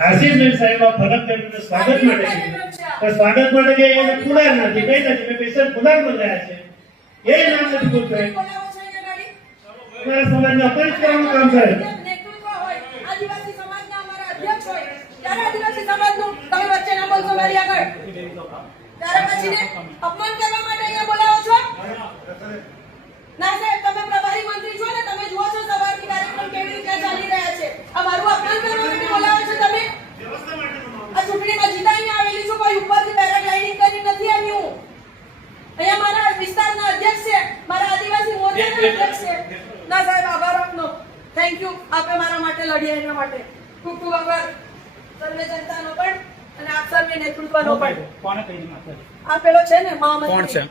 આશીષ સાહેબ ફરક કરીને સ્વાગત માટે સ્વાગત માટે કે એને ખુલાર નથી કઈ નથી મેં પેશન્ટ ખુલાર બોલ્યા છે એ નામ નથી બોલતો તમારા સમાજને અપમાનિત કરવાનું કામ કરે આદિવાસી સમાજના અમારા અધ્યક્ષ હોય ત્યારે આદિવાસી સમાજનું તમે વચ્ચે ના બોલશો મારી આગળ ત્યારે પછી ને અપમાન કરવા માટે અહીંયા બોલાવો છો ના સાહેબ તમે પ્રભારી મંત્રી છો ને તમે જુઓ છો સવારથી કાર્યક્રમ કેવી રીતે ચાલી રહ્યા છે અમારું અપમાન કરવા માટે બોલાવો છો તમે આ ચૂંટણીમાં જીતાઈને આવેલી છું કોઈ ઉપરથી પેરાગ્લાઇડિંગ કરી નથી આવી હું અહીંયા મારા વિસ્તારના અધ્યક્ષ છે મારા આદિવાસી મોરચાના અધ્યક્ષ છે ના સાહેબ આભાર આપનો થેન્ક યુ આપે મારા માટે લડ્યા એના માટે ખૂબ ખૂબ આભાર સર્વે જનતાનો પણ અને આપ સર્વે નેતૃત્વનો પણ કોણે કહી દીધું આ પેલો છે ને મહામંત્રી કોણ છે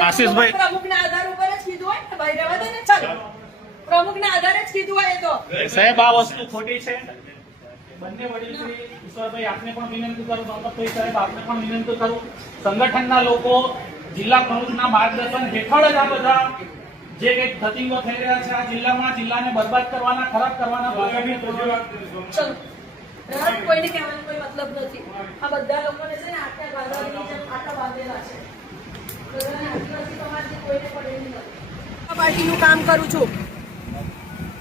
આશીષભાઈ પ્રમુખના આધાર ઉપર જ કીધું હોય ને ભાઈ રહેવા દે ને ચાલો પ્રમુખના આધારે જ કીધું હોય તો સાહેબ આ વસ્તુ ખોટી છે બંને વડીલશ્રી ઈશ્વરભાઈ આપને પણ વિનંતી કરું બાબતભાઈ સાહેબ આપને પણ વિનંતી કરું સંગઠનના લોકો જિલ્લા પ્રમુખના માર્ગદર્શન હેઠળ જ આ બધા જે કંઈક ધતિંગો થઈ રહ્યા છે આ જિલ્લામાં જિલ્લાને બરબાદ કરવાના ખરાબ કરવાના ભાગની ચલો કોઈને કહેવાનો કોઈ મતલબ નથી આ બધા લોકોને છે ને આટલા બાંધેલા છે આટલા બાંધેલા છે બધાને આદિવાસી સમાજને કોઈને પડેલી નથી પાર્ટીનું કામ કરું છું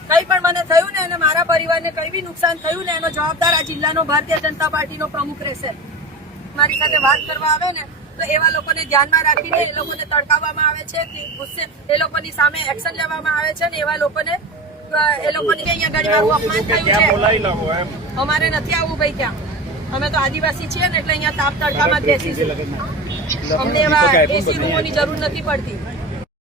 કઈ પણ મને થયું ને અને મારા પરિવારને કઈ બી નુકસાન થયું ને એનો જવાબદાર આ જિલ્લાનો ભારતીય જનતા પાર્ટીનો પ્રમુખ રહેશે મારી સાથે વાત કરવા આવે ને તો એવા લોકોને ધ્યાનમાં રાખીને એ લોકોને તડકાવવામાં આવે છે ગુસ્સે એ લોકોની સામે એક્શન લેવામાં આવે છે ને એવા લોકોને એ લોકોની અહીંયા ઘણી મારું અપમાન થયું છે અમારે નથી આવવું ભાઈ ત્યાં અમે તો આદિવાસી છીએ ને એટલે અહીંયા તાપ તડકામાં જ બેસીશું અમને એવા એસી રૂમોની જરૂર નથી પડતી